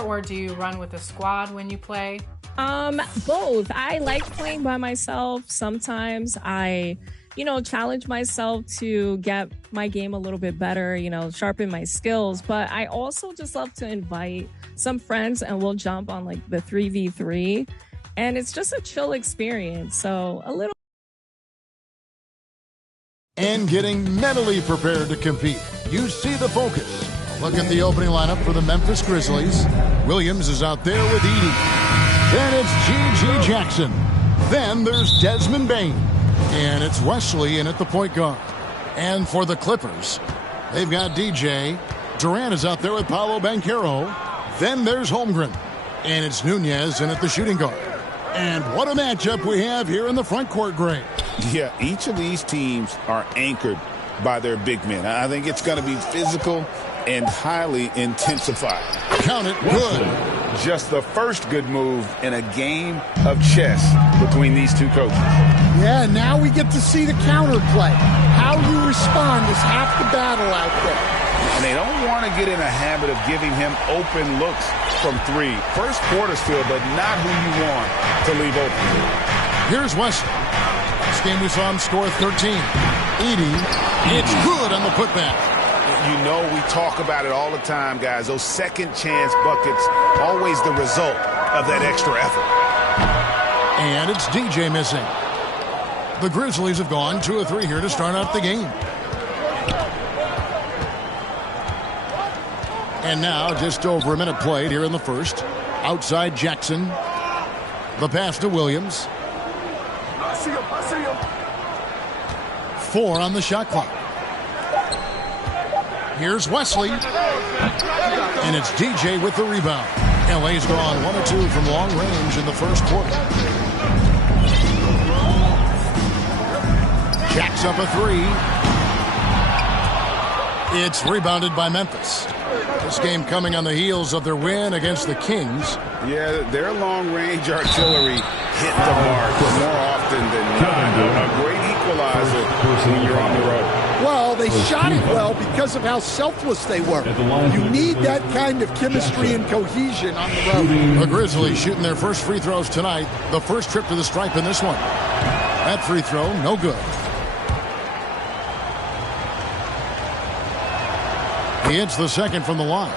or do you run with a squad when you play? Both. I like playing by myself. Sometimes I, challenge myself to get my game a little bit better, sharpen my skills. But I also just love to invite some friends and we'll jump on like the 3v3. And it's just a chill experience. So a little. And getting mentally prepared to compete. You see the focus. Look at the opening lineup for the Memphis Grizzlies. Williams is out there with Edey. Then it's G.G. Jackson. Then there's Desmond Bane. And it's Wesley in at the point guard. And for the Clippers, they've got DJ. Durant is out there with Paolo Banchero. Then there's Holmgren. And it's Nunez in at the shooting guard. And what a matchup we have here in the front court, Greg. Yeah, each of these teams are anchored by their big men. I think it's going to be physical and highly intensified. Count it, good. Just the first good move in a game of chess between these two coaches. Yeah, now we get to see the counterplay. How you respond is half the battle out there. And they don't want to get in a habit of giving him open looks from three. First quarter's feel, but not who you want to leave open. Here's Wesley. This game we saw him score 13. Edey, it's good on the putback. You know we talk about it all the time, guys. Those second chance buckets, always the result of that extra effort. And it's DJ missing. The Grizzlies have gone 2 of 3 here to start out the game. And now just over a minute played here in the first. Outside Jackson. The pass to Williams. 4 on the shot clock. Here's Wesley. And it's DJ with the rebound. LA's gone 1 of 2 from long range in the first quarter. Jacks up a 3. It's rebounded by Memphis. This game coming on the heels of their win against the Kings. Yeah, their long-range artillery hit the mark more often than not. A great equalizer when you're on the road. Well, they shot it well because of how selfless they were. You need that kind of chemistry and cohesion on the road. The Grizzlies shooting their first free throws tonight. The first trip to the stripe in this one. That free throw, no good. He hits the second from the line.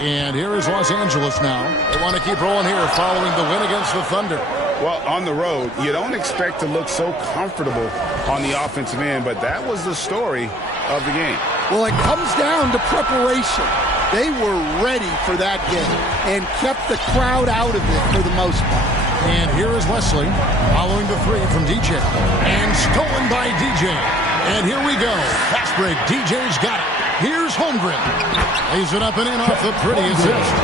And here is Los Angeles now. They want to keep rolling here following the win against the Thunder. Well, on the road, you don't expect to look so comfortable on the offensive end, but that was the story of the game. Well, it comes down to preparation. They were ready for that game and kept the crowd out of it for the most part. And here is Wesley following the 3 from DJ. And stolen by DJ. And here we go. Fast break. DJ's got it. Here's Holmgren. Lays it up and in off the pretty assist.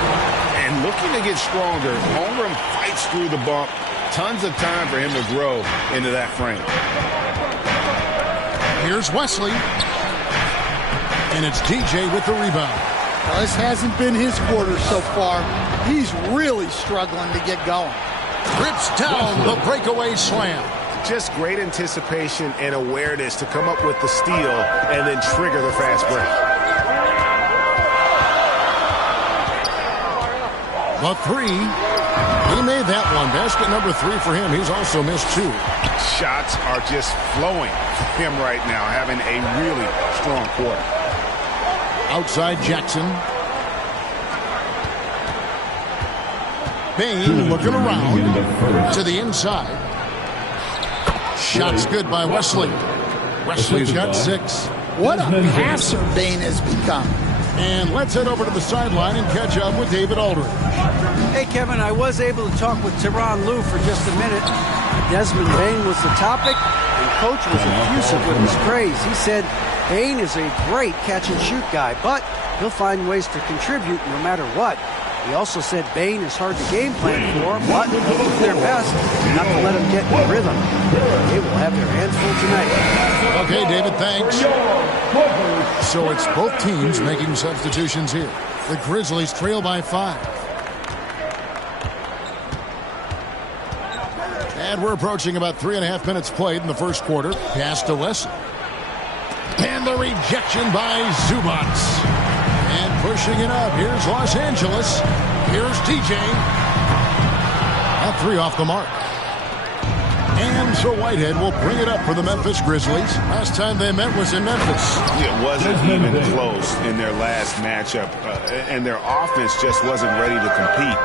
And looking to get stronger, Holmgren fights through the bump. Tons of time for him to grow into that frame. Here's Wesley. And it's DJ with the rebound. Well, this hasn't been his quarter so far. He's really struggling to get going. Rips down the breakaway slam. Just great anticipation and awareness to come up with the steal and then trigger the fast break. The 3. He made that one. Basket number 3 for him. He's also missed 2. Shots are just flowing for him right now, having a really strong quarter. Outside Jackson. Bane looking around to the inside. Shots good by Wesley. Wesley's got 6. What a passer Bane has become. And let's head over to the sideline and catch up with David Aldridge. Hey, Kevin, I was able to talk with Tyronn Lue for just a minute. Desmond Bane was the topic, and Coach was effusive with his praise. He said Bane is a great catch-and-shoot guy, but he'll find ways to contribute no matter what. He also said Bane is hard to game plan for, but they'll do their best not to let him get in rhythm. They will have their hands full tonight. Okay, David, thanks. So it's both teams making substitutions here. The Grizzlies trail by 5. And we're approaching about 3.5 minutes played in the first quarter. Pass to Wesley. And And the rejection by Zubac. And pushing it up. Here's Los Angeles. Here's DJ. That three off the mark. And so Whitehead will bring it up for the Memphis Grizzlies. Last time they met was in Memphis. It wasn't even close in their last matchup, and their offense just wasn't ready to compete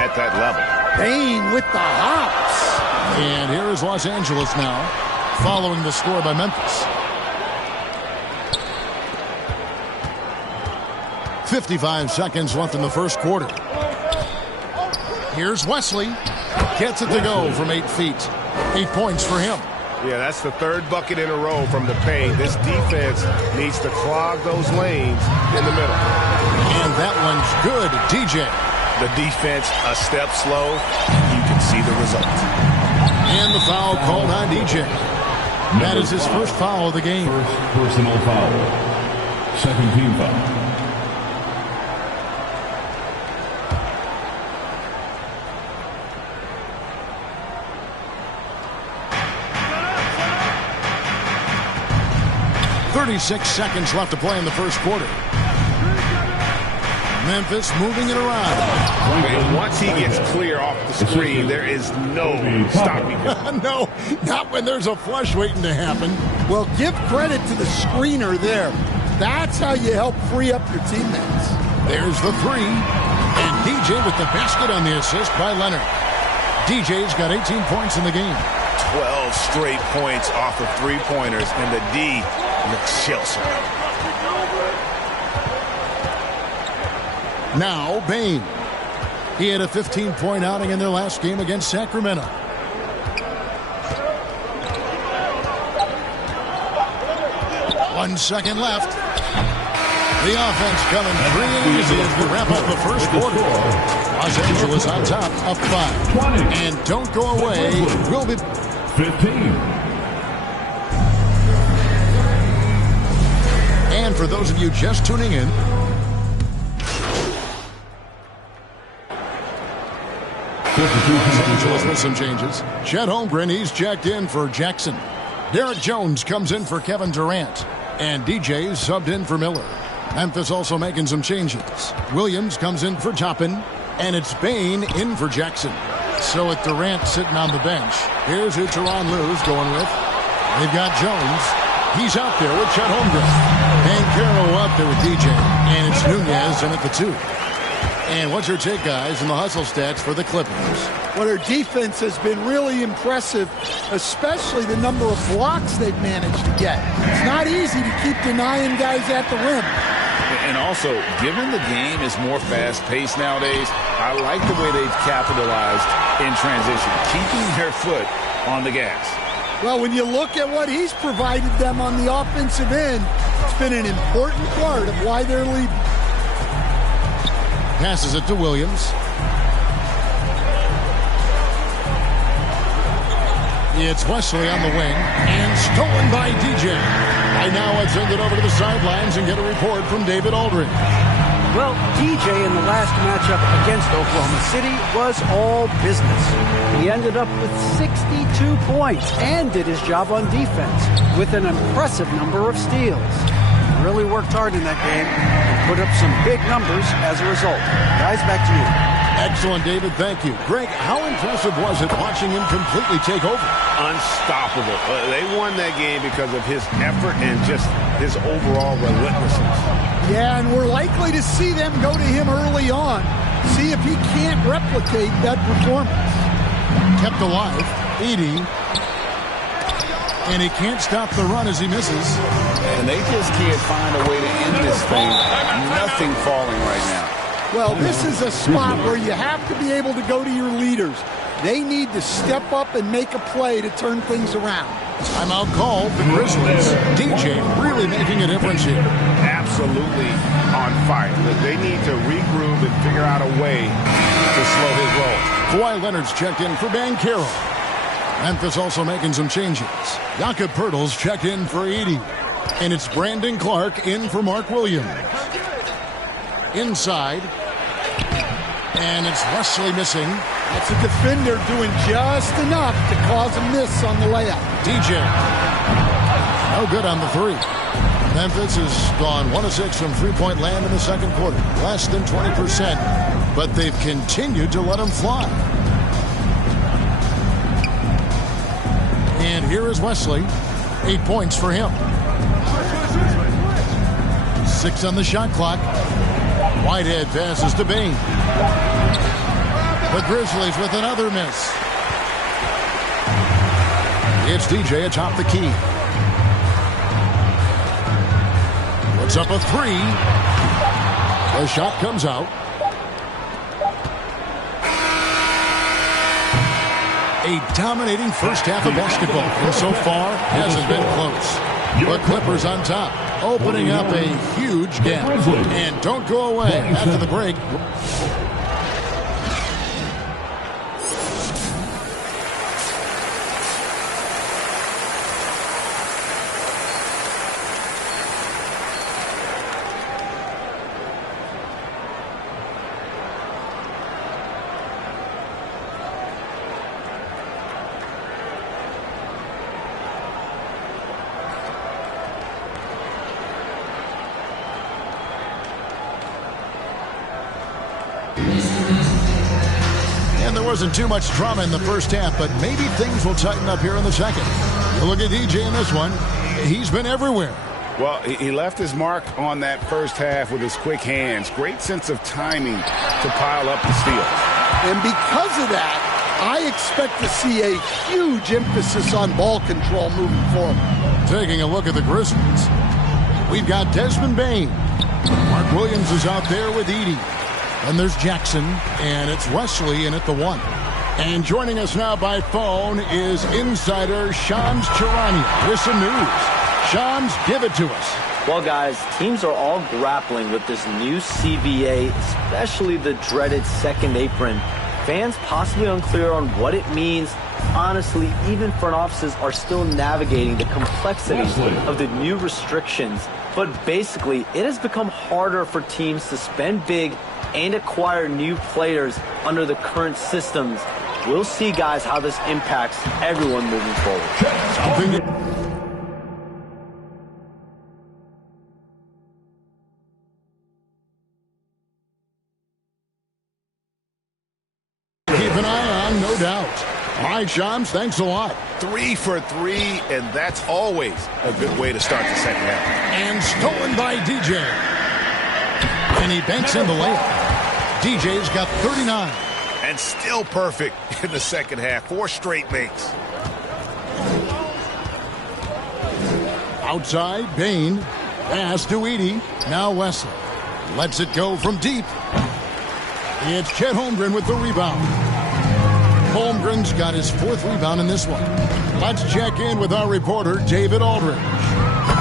at that level. Bane with the hops. And here is Los Angeles now, following the score by Memphis. 55 seconds left in the first quarter. Here's Wesley. Gets it to go from 8 feet. 8 points for him. Yeah, that's the third bucket in a row from the paint. This defense needs to clog those lanes in the middle. And that one's good, DJ. The defense a step slow. You can see the result. And the foul called on DJ. That is his first foul of the game. First personal foul. Second team foul. .36 seconds left to play in the first quarter. Memphis moving it around. Once he gets clear off the screen, there is no stopping him. No, not when there's a flush waiting to happen. Well, give credit to the screener there. That's how you help free up your teammates. There's the three. And DJ with the basket on the assist by Leonard. DJ's got 18 points in the game. 12 straight points off of three-pointers, and the D looks shell-shocked. Now Bane. He had a 15-point outing in their last game against Sacramento. One second left. The offense coming free and easy as we wrap up the first quarter. Los Angeles on top, up 5. And don't go away. We'll be 15. And for those of you just tuning in, Los Angeles with some changes. Chet Holmgren, he's checked in for Jackson. Derek Jones comes in for Kevin Durant. And DJ subbed in for Miller. Memphis also making some changes. Williams comes in for Toppin. And it's Bane in for Jackson. So with Durant sitting on the bench, here's who Tyronn Lue's going with. They've got Jones. He's out there with Chet Holmgren. And Carroll up there with DJ. And it's Nunez in at the 2. And what's your take, guys, in the hustle stats for the Clippers? Well, their defense has been really impressive, especially the number of blocks they've managed to get. It's not easy to keep denying guys at the rim. And also, given the game is more fast-paced nowadays, I like the way they've capitalized in transition, keeping their foot on the gas. Well, when you look at what he's provided them on the offensive end, it's been an important part of why they're leading. Passes it to Williams. It's Wesley on the wing, and stolen by DJ. Right now, let's send it over to the sidelines and get a report from David Aldridge. Well, DJ in the last matchup against Oklahoma City was all business. He ended up with 62 points and did his job on defense with an impressive number of steals. He really worked hard in that game and put up some big numbers as a result. Guys, back to you. Excellent, David. Thank you. Greg, how impressive was it watching him completely take over? Unstoppable. They won that game because of his effort and just his overall relentlessness. Yeah, and we're likely to see them go to him early on, see if he can't replicate that performance. Kept alive, 80. And he can't stop the run as he misses. And they just can't find a way to end this thing. Nothing falling right now. Well, this is a spot where you have to be able to go to your leaders. They need to step up and make a play to turn things around. Timeout called the Grizzlies. DJ really making a difference here. Absolutely on fire. They need to regroup and figure out a way to slow his roll. Kawhi Leonard's checked in for Banchero. Memphis also making some changes. Jakob Poeltl's checked in for Edey. And it's Brandon Clark in for Mark Williams. Inside. And it's Wesley missing. That's a defender doing just enough to cause a miss on the layup. DJ. No good on the 3. Memphis has gone 1 of 6 from three-point land in the second quarter. Less than 20%, but they've continued to let them fly. And here is Wesley. 8 points for him. 6 on the shot clock. Whitehead passes to Bane. The Grizzlies with another miss. It's DJ atop the key. Puts up a 3. The shot comes out. A dominating first half of basketball, and so far hasn't been close. The Clippers on top, opening up a huge gap. And don't go away after the break. Wasn't too much drama in the first half, but maybe things will tighten up here in the second. Look at DJ in this one. He's been everywhere. Well, he left his mark on that first half with his quick hands. Great sense of timing to pile up the steals. And because of that, I expect to see a huge emphasis on ball control moving forward. Taking a look at the Grizzlies, we've got Desmond Bane. Mark Williams is out there with Edey. And there's Jackson, and it's Wesley in at the 1. And joining us now by phone is insider Shams Charania with some news. Shams, give it to us. Well, guys, teams are all grappling with this new CBA, especially the dreaded second apron. Fans possibly unclear on what it means. Honestly, even front offices are still navigating the complexities of the new restrictions. But basically, it has become harder for teams to spend big and acquire new players under the current systems. We'll see, guys, how this impacts everyone moving forward. Keep an eye on, no doubt. All right, Shams, thanks a lot. 3 for 3, and that's always a good way to start the second half. And stolen by DJ. And he banks in the layup. DJ's got 39. And still perfect in the second half. 4 straight makes. Outside, Bane. Pass to Edey. Now Wesley. Lets it go from deep. It's Chet Holmgren with the rebound. Holmgren's got his 4th rebound in this one. Let's check in with our reporter, David Aldridge.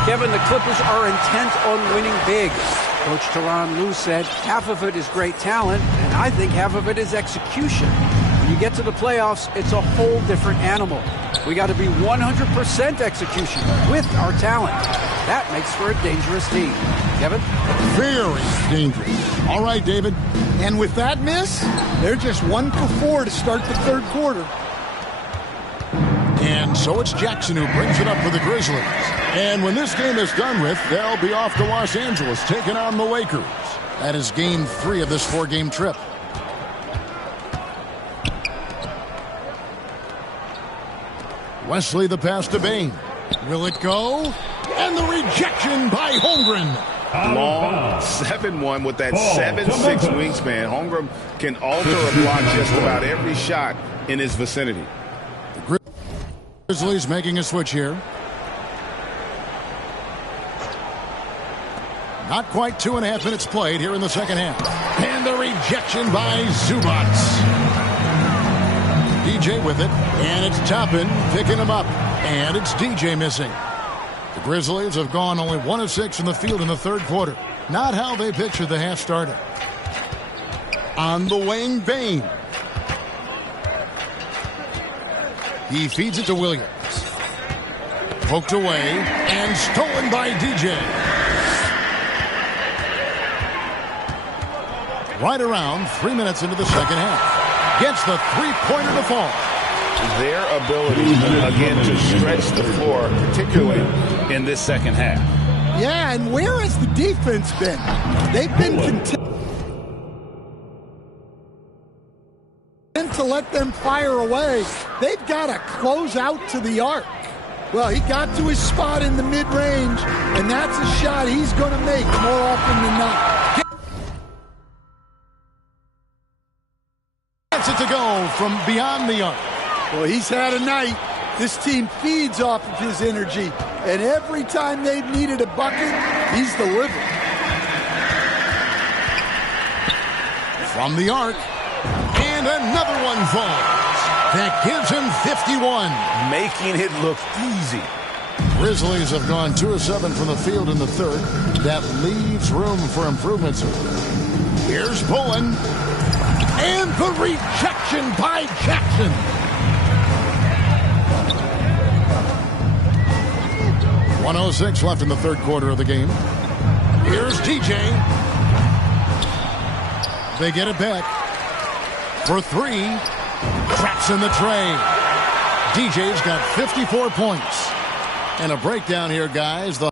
Kevin, the Clippers are intent on winning big. Coach Tyronn Lue said half of it is great talent, and I think half of it is execution. When you get to the playoffs, it's a whole different animal. We got to be 100% execution with our talent. That makes for a dangerous team. Kevin? Very dangerous. All right, David. And with that miss, they're just 1 for 4 to start the third quarter. And so it's Jackson who brings it up for the Grizzlies. And when this game is done with, they'll be off to Los Angeles taking on the Lakers. That is game 3 of this 4-game trip. Wesley the pass to Bane. Will it go? And the rejection by Holmgren. Long 7-1 with that 7'6" wingspan. Holmgren can alter a block just about every shot in his vicinity. The Grizzlies making a switch here. Not quite 2.5 minutes played here in the second half. And the rejection by Zubac. DJ with it. And it's Toppin picking him up. And it's DJ missing. The Grizzlies have gone only 1 of 6 from the field in the third quarter. Not how they pictured the half started. On the wing, Bane. He feeds it to Williams. Poked away and stolen by DJ. Right around 3 minutes into the second half. Gets the three-pointer to fall. Their ability, again, to stretch the floor, particularly in this second half. Yeah, and where has the defense been? They've been content to let them fire away. They've got to close out to the arc. Well, he got to his spot in the mid-range, and that's a shot he's going to make more often than not. Gets it to go from beyond the arc. Well, he's had a night. This team feeds off of his energy, and every time they've needed a bucket, he's delivered. From the arc, and another one falls. That gives him 51. Making it look easy. Grizzlies have gone 2 of 7 from the field in the third. That leaves room for improvements. Here's Pullen. And the rejection by Jackson. .106 left in the third quarter of the game. Here's DJ. They get it back. For 3. Traps in the tray. DJ's got 54 points. And a breakdown here, guys. The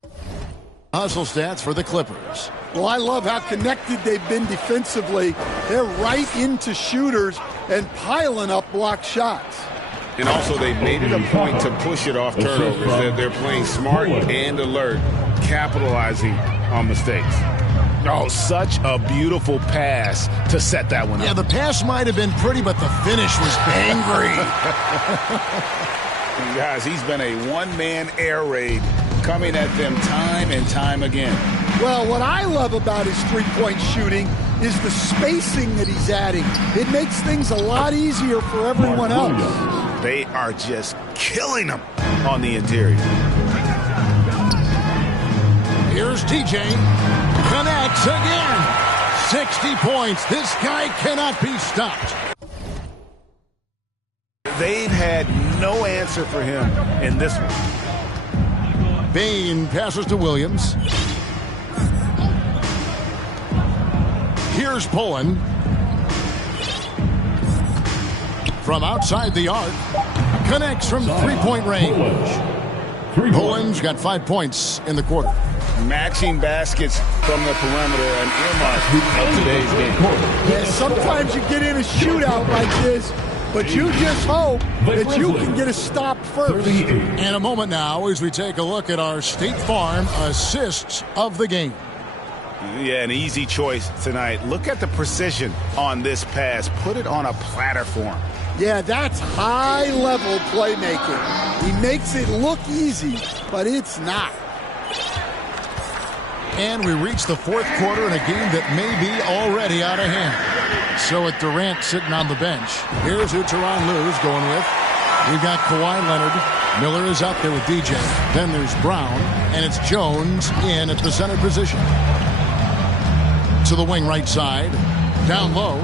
hustle stats for the Clippers. Well, I love how connected they've been defensively. They're right into shooters and piling up block shots. And also, they made it a point to push it off turnovers. They're playing smart and alert, capitalizing on mistakes. Oh, such a beautiful pass to set that one up. Yeah, the pass might have been pretty, but the finish was angry. Guys, he's been a one-man air raid coming at them time and time again. Well, what I love about his three-point shooting is the spacing that he's adding. It makes things a lot easier for everyone else. They are just killing them on the interior. Here's TJ. Connects again. 60 points. This guy cannot be stopped. They've had no answer for him in this one. Bane passes to Williams. Here's Pullen. From outside the arc. Connects from three-point range. Pullen's got 5 points in the quarter. Matching baskets from the perimeter, an earmark of today's game. Yeah, sometimes you get in a shootout like this, but you just hope that you can get a stop first. In a moment now, as we take a look at our State Farm assists of the game. Yeah, an easy choice tonight. Look at the precision on this pass. Put it on a platter for him. Yeah, that's high-level playmaking. He makes it look easy, but it's not. And we reach the fourth quarter in a game that may be already out of hand. So with Durant sitting on the bench, here's who Tyronn Lue's going with. We've got Kawhi Leonard. Miller is out there with DJ. Then there's Brown, and it's Jones in at the center position. To the wing right side. Down low.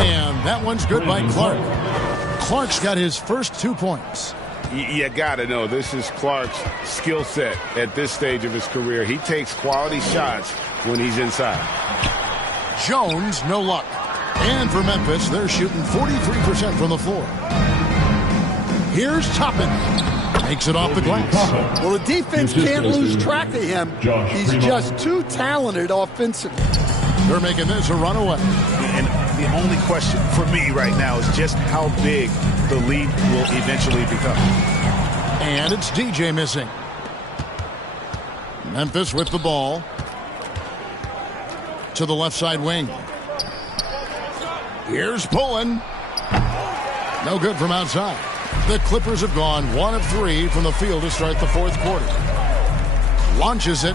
And that one's good by Clark. Clark's got his first 2 points. You got to know, this is Clark's skill set at this stage of his career. He takes quality shots when he's inside. Jones, no luck. And for Memphis, they're shooting 43% from the floor. Here's Toppin. Takes it off the glass. Well, the defense can't lose track of him. He's just too talented offensively. They're making this a runaway. And the only question for me right now is just how big the lead will eventually become. And it's DJ missing. Memphis with the ball. To the left side wing. Here's Pullen. No good from outside. The Clippers have gone 1 of 3 from the field to start the fourth quarter. Launches it.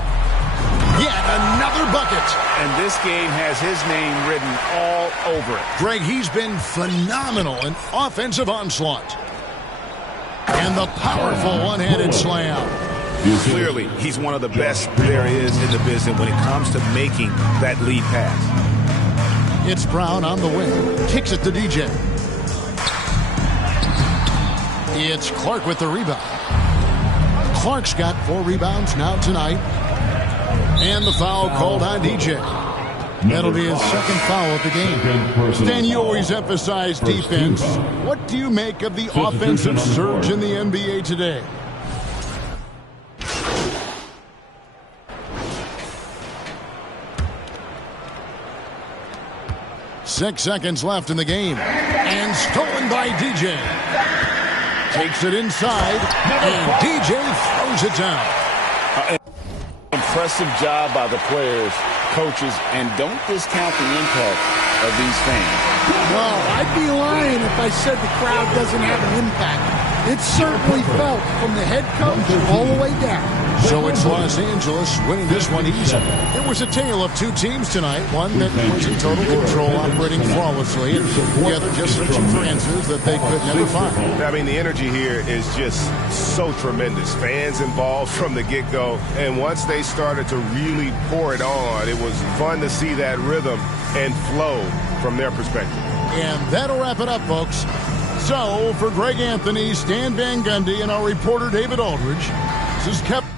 Yet another bucket. And this game has his name written all over it. Greg, he's been phenomenal in offensive onslaught. And the powerful one-handed slam. Clearly, he's one of the best there is in the business when it comes to making that lead pass. It's Brown on the wing. Kicks it to DJ. It's Clark with the rebound. Clark's got 4 rebounds now tonight. And the foul called on DJ. That'll be his second foul of the game. Stan, you always emphasize defense. What do you make of the offensive surge in the NBA today? 6 seconds left in the game. And stolen by DJ. Takes it inside, and DJ throws it down. Impressive job by the players, coaches, and don't discount the impact of these fans. Well, I'd be lying if I said the crowd doesn't have an impact. It certainly felt from the head coach all the way down. So it's Los Angeles winning this one easy. It was a tale of two teams tonight. One that was in total control, operating flawlessly, and the other just searching for answers that they could never find. I mean, the energy here is just so tremendous. Fans involved from the get-go, and once they started to really pour it on, it was fun to see that rhythm and flow from their perspective. And that'll wrap it up, folks. So, for Greg Anthony, Stan Van Gundy, and our reporter David Aldridge, this is Kevin.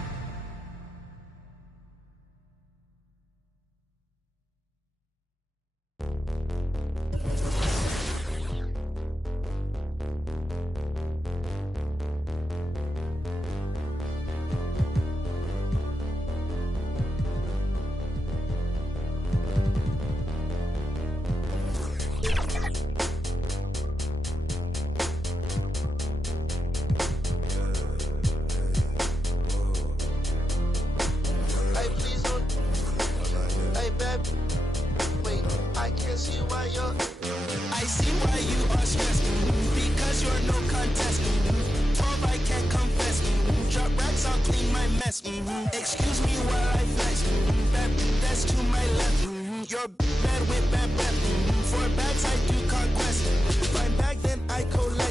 Excuse me while I flex. That's to my left. You're bad with bad breath. For bags I do conquest. If I'm back then I collect.